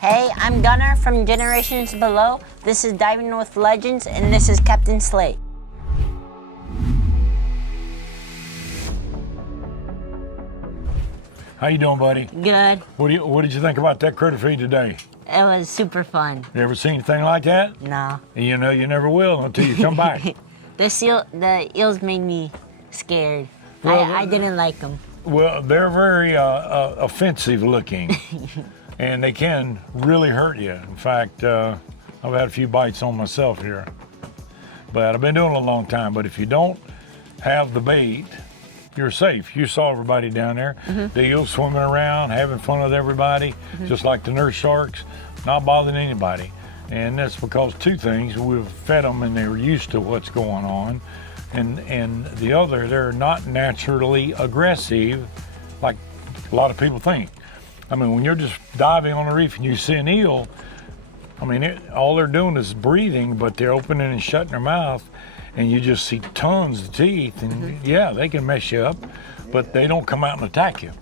Hey, I'm Gunnar from Generations Below. This is Diving with Legends, and this is Captain Slate. How you doing, buddy? Good. What did you think about that critter feed today? It was super fun. You ever seen anything like that? No. And you know you never will until you come back. The eels made me scared. Well, I didn't like them. Well, they're very offensive looking, and they can really hurt you. In fact, I've had a few bites on myself here, but I've been doing it a long time. But if you don't have the bait, you're safe. You saw everybody down there. The eels swimming around, having fun with everybody, just like the nurse sharks, not bothering anybody. And that's because two things: we've fed them and they're used to what's going on. And the other, they're not naturally aggressive like a lot of people think. I mean, when you're just diving on a reef and you see an eel, I mean, all they're doing is breathing, but they're opening and shutting their mouth, and you just see tons of teeth, and yeah, they can mess you up, but they don't come out and attack you.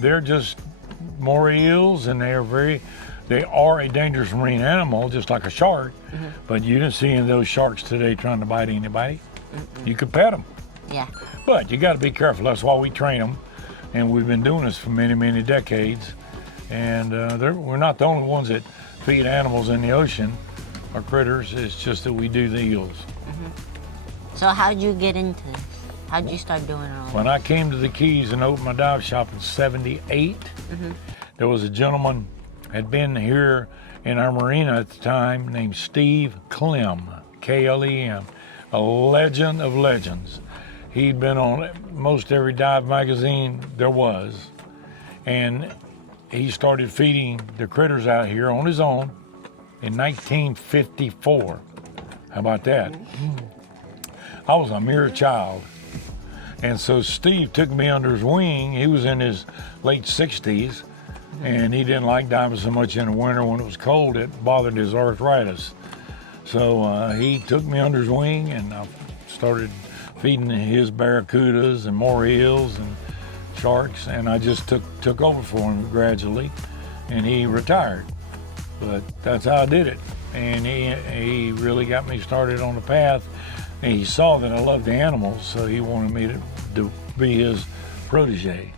They're just moray eels, and they are a dangerous marine animal, just like a shark, but you didn't see any of those sharks today trying to bite anybody. You could pet them. Yeah. But you got to be careful. That's why we train them, and we've been doing this for many, many decades. And we're not the only ones that feed animals in the ocean or critters. It's just that we do the eels. So how'd you get into this? How'd you start doing it all? When I came to the Keys and opened my dive shop in '78, there was a gentleman had been here in our marina at the time named Steve Klem, K-L-E-M. A legend of legends. He'd been on most every dive magazine there was, and he started feeding the critters out here on his own in 1954. How about that? I was a mere child, and so Steve took me under his wing. He was in his late 60s, and he didn't like diving so much in the winter when it was cold. It bothered his arthritis. So he took me under his wing, and I started feeding his barracudas and moray eels and sharks, and I just took over for him gradually, and he retired. But that's how I did it, and he really got me started on the path, and he saw that I loved the animals, so he wanted me to be his protégée.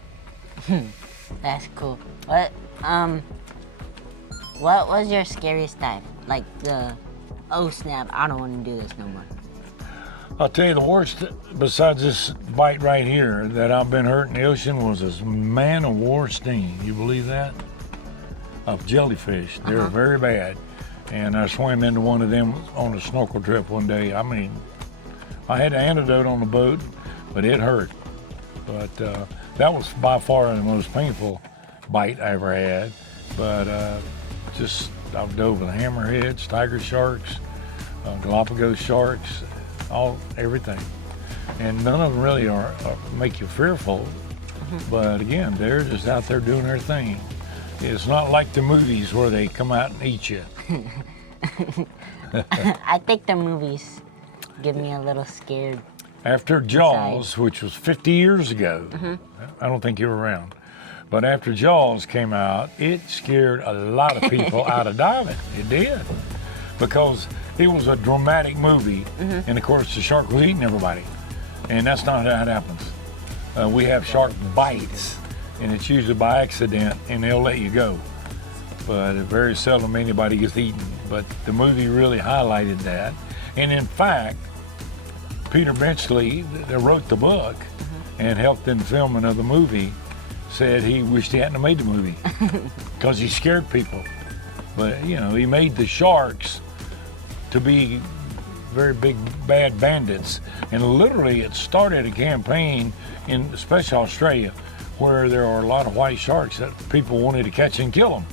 That's cool. What was your scariest dive? Like oh snap, I don't want to do this no more. I'll tell you, the worst, besides this bite right here, that I've been hurt in the ocean was this man-of-war sting. You believe that? Of jellyfish. They're very bad. And I swam into one of them on a snorkel trip one day. I mean, I had an antidote on the boat, but it hurt. But that was by far the most painful bite I ever had. But I've dove with hammerheads, tiger sharks, Galapagos sharks, everything. And none of them really are make you fearful. But again, they're just out there doing their thing. It's not like the movies where they come out and eat you. I think the movies give me a little scared. After Jaws, which was 50 years ago, I don't think you were around, but after Jaws came out, it scared a lot of people out of diving. It did, because it was a dramatic movie, and of course the shark was eating everybody, and that's not how it happens. We have shark bites, and it's usually by accident, and they'll let you go. But very seldom anybody gets eaten. But the movie really highlighted that, and in fact, Peter Benchley, that wrote the book and helped in filming of the movie, said he wished he hadn't have made the movie because he scared people. But you know, he made the sharks to be very big bad bandits, and literally it started a campaign in especially Australia, where there are a lot of white sharks that people wanted to catch and kill them.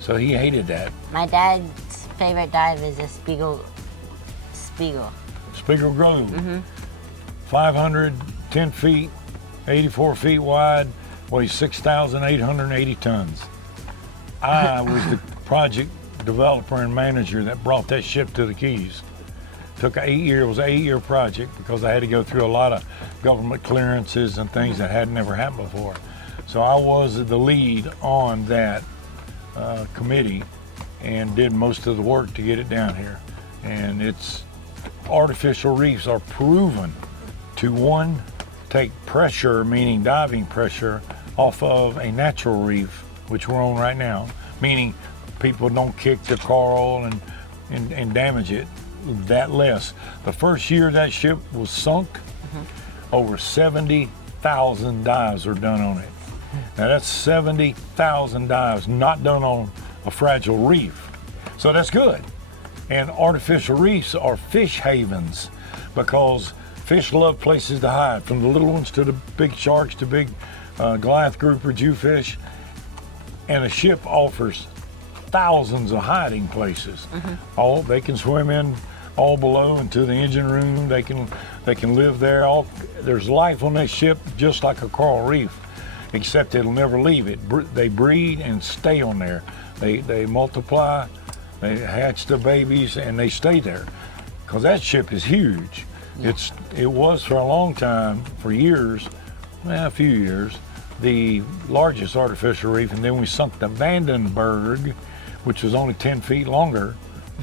So he hated that. My dad's favorite dive is a Spiegel Grove. 510 feet, 84 feet wide, weighs 6,880 tons. I was the project developer and manager that brought that ship to the Keys. It was an 8-year project because I had to go through a lot of government clearances and things that had never happened before. So I was the lead on that committee and did most of the work to get it down here. And it's artificial reefs are proven to, one, take pressure, meaning diving pressure, off of a natural reef, which we're on right now, meaning people don't kick the coral and damage it that less. The first year that ship was sunk, over 70,000 dives were done on it. Now that's 70,000 dives not done on a fragile reef. So that's good. And artificial reefs are fish havens because fish love places to hide, from the little ones to the big sharks to big Goliath grouper Jewfish. And a ship offers thousands of hiding places. All they can swim in, all below into the engine room. They can live there. There's life on that ship just like a coral reef, except it'll never leave it. They breed and stay on there. They multiply, they hatch their babies, and they stay there. Because that ship is huge. Yeah. It was for a long time, for years, a few years, the largest artificial reef, and then we sunk the Vandenberg, which was only 10 feet longer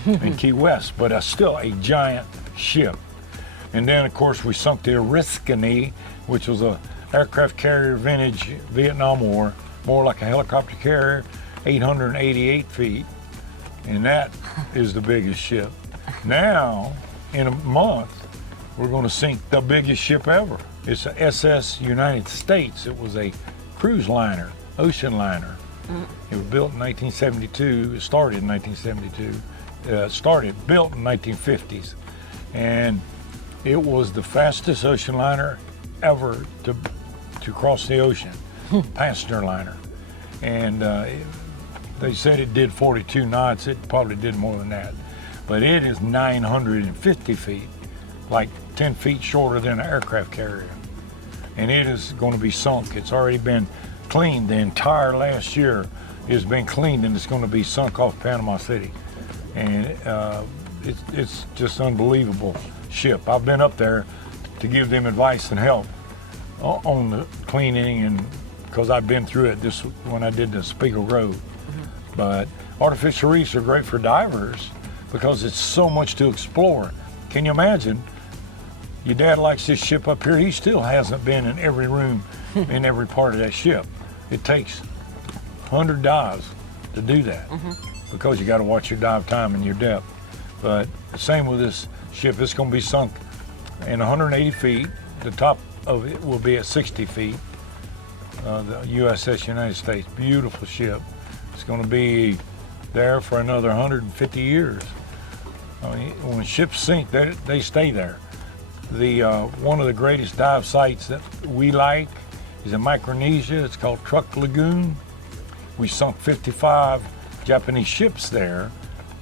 in Key West, but still a giant ship. And then, of course, we sunk the Oriskany, which was a aircraft carrier vintage Vietnam War, more like a helicopter carrier, 888 feet, and that is the biggest ship. Now, in a month, we're going to sink the biggest ship ever. It's a SS United States. It was a cruise liner, ocean liner. It was built in 1972. It started in 1972. Built in 1950s. And it was the fastest ocean liner ever to cross the ocean, passenger liner. And they said it did 42 knots. It probably did more than that. But it is 950 feet, like 10 feet shorter than an aircraft carrier. And it is going to be sunk. It's already been cleaned. The entire last year has been cleaned, and it's going to be sunk off Panama City. And it's just unbelievable ship. I've been up there to give them advice and help on the cleaning, and because I've been through it when I did the Spiegel Grove. But artificial reefs are great for divers because it's so much to explore. Can you imagine? Your dad likes this ship up here. He still hasn't been in every room in every part of that ship. It takes 100 dives to do that because you got to watch your dive time and your depth. But the same with this ship. It's going to be sunk in 180 feet. The top of it will be at 60 feet. The USS United States, beautiful ship. It's going to be there for another 150 years. When ships sink, they stay there. One of the greatest dive sites that we like is in Micronesia. It's called Truck Lagoon. We sunk 55 Japanese ships there,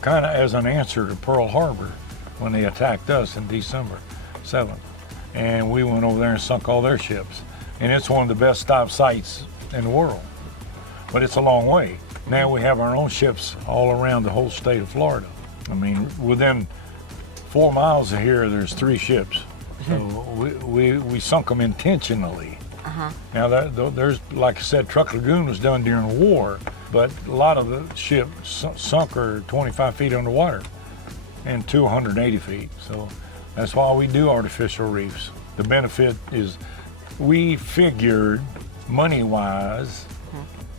kind of as an answer to Pearl Harbor when they attacked us in December 7th. And we went over there and sunk all their ships. And it's one of the best dive sites in the world. But it's a long way. Now we have our own ships all around the whole state of Florida. I mean, within 4 miles of here, there's 3 ships. So we sunk them intentionally. Now there's, like I said, Truck Lagoon was done during the war, but a lot of the ships sunk are 25 feet underwater and 280 feet. So that's why we do artificial reefs. The benefit is we figured money-wise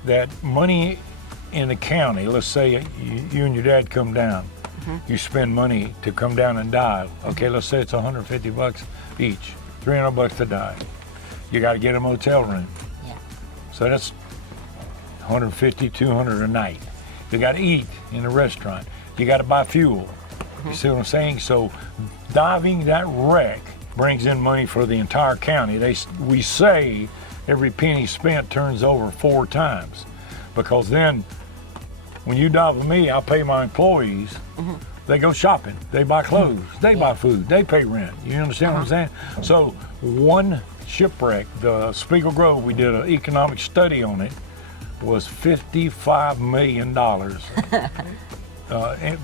that money in the county, let's say you and your dad come down, you spend money to come down and dive. Okay, let's say it's $150 each, $300 to dive. You got to get a motel room. Yeah. So that's $150, $200 a night. You got to eat in a restaurant. You got to buy fuel. You see what I'm saying? So diving that wreck brings in money for the entire county. We say every penny spent turns over 4 times, because then when you dive with me, I pay my employees. They go shopping, they buy clothes, they buy food, they pay rent. You understand what I'm saying? So one shipwreck, the Spiegel Grove, we did an economic study on it, was $55 million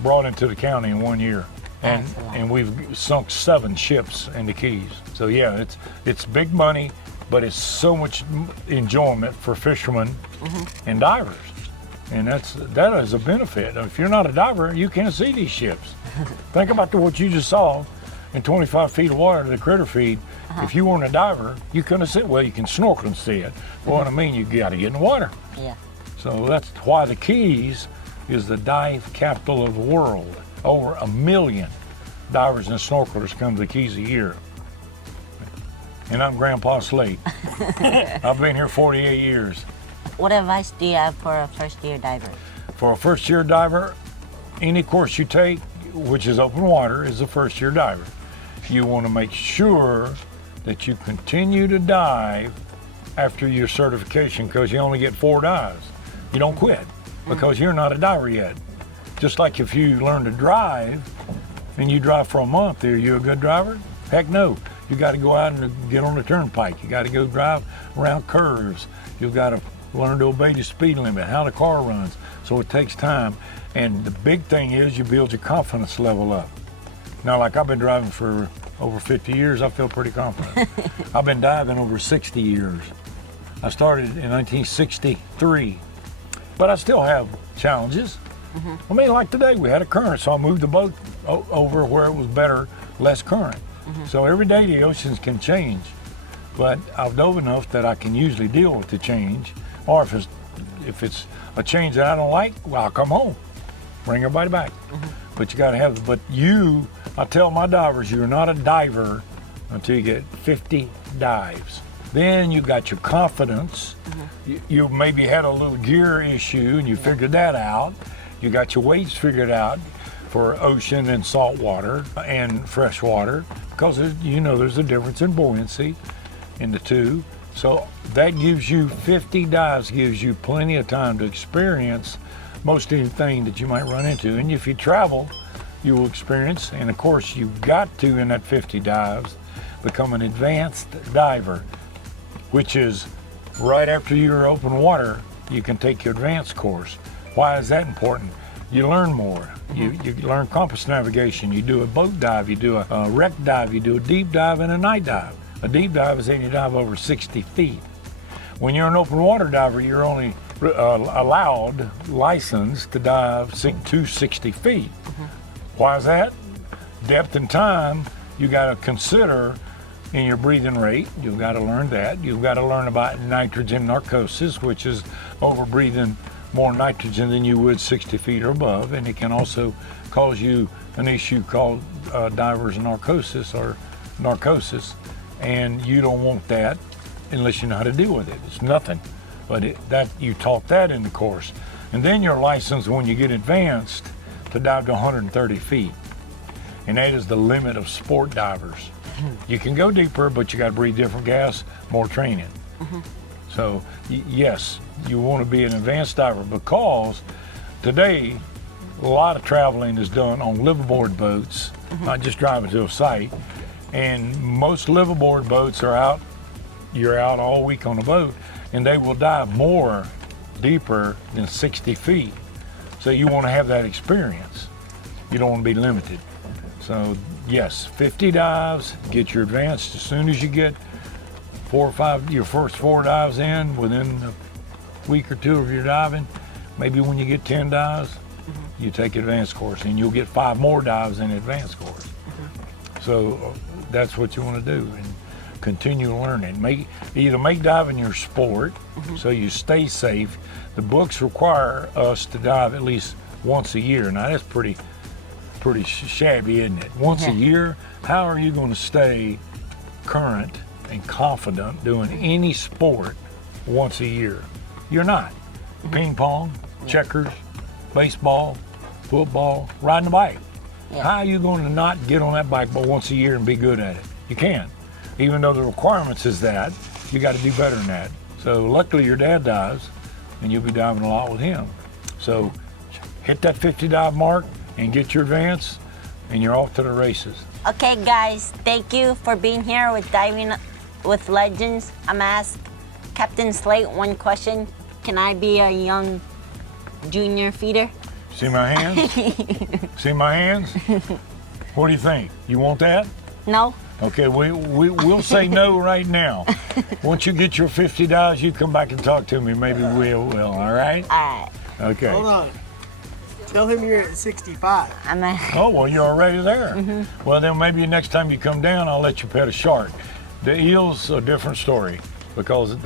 brought into the county in 1 year. And we've sunk 7 ships in the Keys. So yeah, it's big money, but it's so much enjoyment for fishermen and divers. And that is a benefit. If you're not a diver, you can't see these ships. Think about what you just saw in 25 feet of water, the critter feed. If you weren't a diver, you couldn't see it. Well, you can snorkel and see it. But what I mean, you got to get in the water. Yeah. So that's why the Keys is the dive capital of the world. Over 1 million divers and snorkelers come to the Keys a year. And I'm Grandpa Slate. I've been here 48 years. What advice do you have for a first-year diver? For a first-year diver, any course you take, which is open water, is a first-year diver. You want to make sure that you continue to dive after your certification, because you only get 4 dives. You don't quit because you're not a diver yet. Just like if you learn to drive and you drive for a month, are you a good driver? Heck no. You got to go out and get on the turnpike. You got to go drive around curves. You've got to learn to obey the speed limit, how the car runs. So it takes time. And the big thing is you build your confidence level up. Now, like I've been driving for over 50 years, I feel pretty confident. I've been diving over 60 years. I started in 1963, but I still have challenges. I mean, like today, we had a current, so I moved the boat over where it was better, less current. So every day the oceans can change, but I've dove enough that I can usually deal with the change. Or if it's a change that I don't like, well, I'll come home, bring everybody back. But you got to have, I tell my divers, you're not a diver until you get 50 dives. Then you got your confidence. You maybe had a little gear issue and you figured that out. You got your weights figured out for ocean and salt water and fresh water, because there's a difference in buoyancy in the two. So that gives you 50 dives, gives you plenty of time to experience most anything that you might run into. And if you travel, you will experience, and of course you've got to, in that 50 dives, become an advanced diver, which is right after your open water, you can take your advanced course. Why is that important? You learn more. You learn compass navigation. You do a boat dive. You do a wreck dive. You do a deep dive and a night dive. A deep dive is when you dive over 60 feet. When you're an open water diver, you're only licensed to dive to 60 feet. Why is that? Depth and time, you got to consider in your breathing rate. You've got to learn that. You've got to learn about nitrogen narcosis, which is over breathing more nitrogen than you would 60 feet or above, and it can also cause you an issue called diver's narcosis, and you don't want that unless you know how to deal with it. It's nothing, but you taught that in the course. And then you're licensed when you get advanced to dive to 130 feet, and that is the limit of sport divers. You can go deeper, but you got to breathe different gas, more training. So yes, you want to be an advanced diver, because today a lot of traveling is done on liveaboard boats, not just driving to a site. And most liveaboard boats you're out all week on a boat, and they will dive more deeper than 60 feet. So you want to have that experience. You don't want to be limited. So yes, 50 dives, get your advanced as soon as you get your first 4 dives in, within a week or 2 of your diving. Maybe when you get 10 dives, you take advanced course, and you'll get 5 more dives in advanced course. So that's what you want to do, and continue learning. Either make diving your sport, so you stay safe. The books require us to dive at least once a year. Now that's pretty shabby, isn't it? Once a year, how are you going to stay current and confident doing any sport once a year? You're not. Ping pong, checkers, baseball, football, riding a bike. How are you going to not get on that bike but once a year and be good at it? You can't. Even though the requirements is that, you got to do better than that. So luckily your dad dives, and you'll be diving a lot with him. So hit that 50 dive mark and get your advance, and you're off to the races. Okay guys, thank you for being here with Diving with Legends. I'm gonna ask Captain Slate one question. Can I be a young junior feeder? See my hands? See my hands? What do you think? You want that? No. Okay, we'll say no right now. Once you get your 50 dives, you come back and talk to me. Maybe we will, all right? All right. Okay. Hold on. Tell him you're at 65. I'm a, Oh, well, you're already there. Well, then maybe next time you come down, I'll let you pet a shark. The eels, a different story, because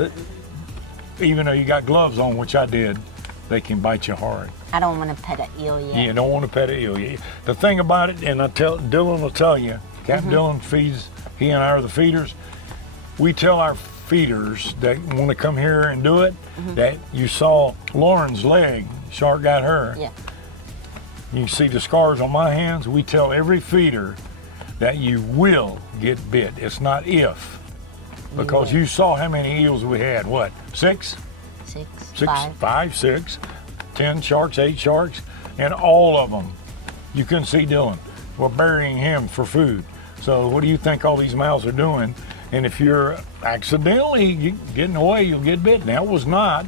even though you got gloves on, which I did, they can bite you hard. I don't want to pet an eel yet. You don't want to pet an eel. The thing about it, and Dylan will tell you, Captain Dylan feeds, he and I are the feeders. We tell our feeders that want to come here and do it, that you saw Lauren's leg, shark got her. Yeah. You can see the scars on my hands. We tell every feeder that you will get bit. It's not if. Because you saw how many eels we had. What, 6? Six, 5, 6, 10 sharks, 8 sharks, and all of them, you couldn't see Dylan. We're burying him for food. So what do you think all these mouths are doing? And if you're accidentally getting away, you'll get bit. That was not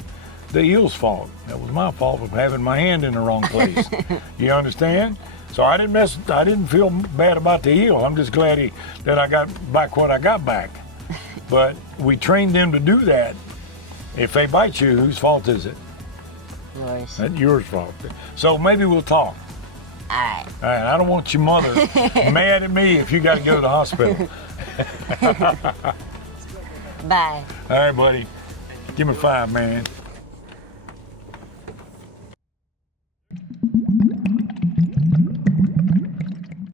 the eel's fault. That was my fault of having my hand in the wrong place. You understand? So I didn't feel bad about the eel. I'm just glad that I got back what I got back. But we trained them to do that. If they bite you, whose fault is it? Yours. That's yours fault. So maybe we'll talk. All right. All right, I don't want your mother mad at me if you got to go to the hospital. Bye. All right, buddy. Give me 5, man.